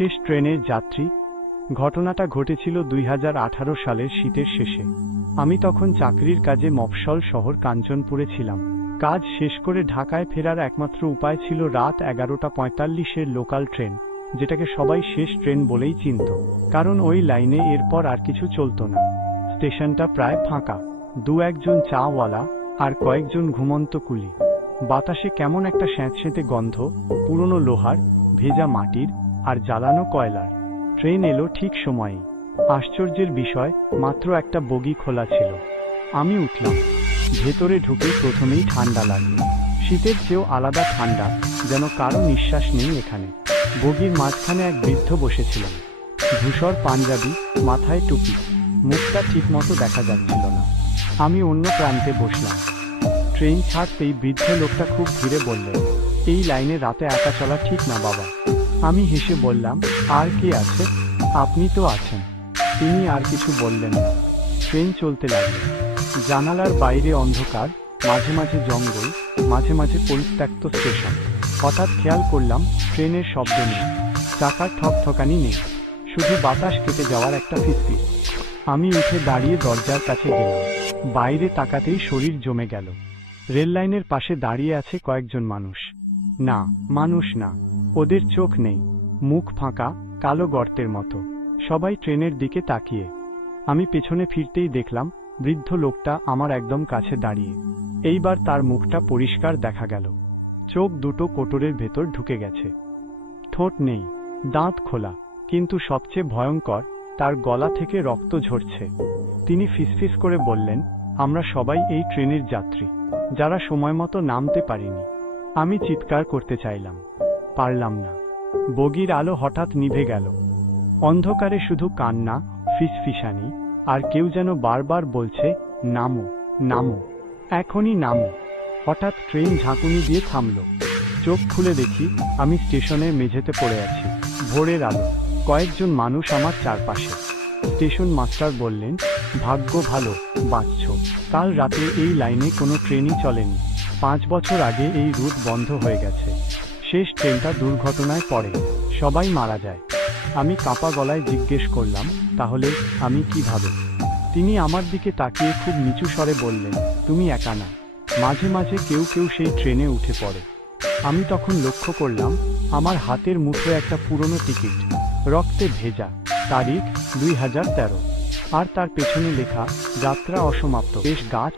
শেষ ট্রেনের যাত্রী। ঘটনাটা ঘটেছিল 2018 সালের শীতের শেষে। আমি তখন চাকরির কাজে মফস্বল শহর কাঞ্চনপুরে ছিলাম। কাজ শেষ করে ঢাকায় ফেরার একমাত্র উপায় ছিল রাত 11:45-এর লোকাল ট্রেন, যেটাকে সবাই শেষ ট্রেন বলেই চিনত, কারণ ওই লাইনে এরপর আর কিছু চলত না। স্টেশনটা প্রায় ফাঁকা, দু-একজন চাওয়ালা আর কয়েকজন ঘুমন্ত কুলি। বাতাসে কেমন একটা স্যাঁতসেঁতে গন্ধ, পুরনো লোহার, ভেজা মাটির আর জ্বালানো কয়লার। ট্রেন এলো ঠিক সময়ে। আশ্চর্যের বিষয়, মাত্র একটা বগি খোলা ছিল। আমি উঠলাম। ভেতরে ঢুকে প্রথমেই ঠান্ডা লাগলো। শীতের চেয়েও আলাদা ঠান্ডা, যেন কারো নিঃশ্বাস নেই এখানে। বগির মাঝখানে এক বৃদ্ধ বসেছিলেন। ধূসর পাঞ্জাবি, মাথায় টুপি, মুখটা ঠিকমতো দেখা যাচ্ছিল না। আমি অন্য প্রান্তে বসলাম। ট্রেন ছাড়তেই বৃদ্ধ লোকটা খুব ধীরে বললেন, এই লাইনে রাতে একা চলা ঠিক না বাবা। আমি হেসে বললাম, আর কে আছে? আপনি তো আছেন। তিনি আর কিছু বললেন না। ট্রেন চলতে লাগল। জানালার বাইরে অন্ধকার, মাঝে মাঝে জঙ্গল, মাঝে মাঝে পরিত্যক্ত স্টেশন। হঠাৎ খেয়াল করলাম ট্রেনের শব্দ নেই, চাকার ঠকঠকানি নেই, শুধু বাতাস কেটে যাওয়ার একটা ফিসফিস। আমি উঠে দাঁড়িয়ে দরজার কাছে গেলাম। বাইরে তাকাতেই শরীর জমে গেল। রেল লাইনের পাশে দাঁড়িয়ে আছে কয়েকজন মানুষ। না, মানুষ না, ওদের চোখ নেই, মুখ ফাঁকা, কালো গর্তের মতো। সবাই ট্রেনের দিকে তাকিয়ে। আমি পেছনে ফিরতেই দেখলাম বৃদ্ধ লোকটা আমার একদম কাছে দাঁড়িয়ে। এইবার তার মুখটা পরিষ্কার দেখা গেল। চোখ দুটো কোটরের ভেতর ঢুকে গেছে। ঠোঁট নেই, দাঁত খোলা, কিন্তু সবচেয়ে ভয়ঙ্কর, তার গলা থেকে রক্ত ঝরছে। তিনি ফিসফিস করে বললেন, আমরা সবাই এই ট্রেনের যাত্রী, যারা সময়মতো নামতে পারিনি। আমি চিৎকার করতে চাইলাম, পারলাম না। বগির আলো হঠাৎ নিভে গেল। অন্ধকারে শুধু কান্না, ফিসফিসানি, আর কেউ যেন বারবার বলছে, নামো, নামো, এখনই নামো। হঠাৎ ট্রেন ঝাঁকুনি দিয়ে থামল। চোখ খুলে দেখি আমি স্টেশনের মেঝেতে পড়ে আছি। ভোরের আলো, কয়েকজন মানুষ আমার চারপাশে। স্টেশন মাস্টার বললেন, ভাগ্য ভালো, বাঁচছ। কাল রাতে এই লাইনে কোনো ট্রেনই চলেনি। 5 বছর আগে এই রুট বন্ধ হয়ে গেছে। শেষ ট্রেনটা দুর্ঘটনায় পড়ে, সবাই মারা যায়। আমি কাঁপা গলায় জিজ্ঞেস করলাম, তাহলে আমি কিভাবে? তিনি আমার দিকে তাকিয়ে খুব নিচু স্বরে বললেন, তুমি একা না, মাঝে মাঝে কেউ কেউ সেই ট্রেনে উঠে পড়ে। আমি তখন লক্ষ্য করলাম আমার হাতের মুঠোয় একটা পুরনো টিকিট, রক্তে ভেজা, তারিখ 2013, আর তার পেছনে লেখা, যাত্রা অসমাপ্ত। বেশ গাছ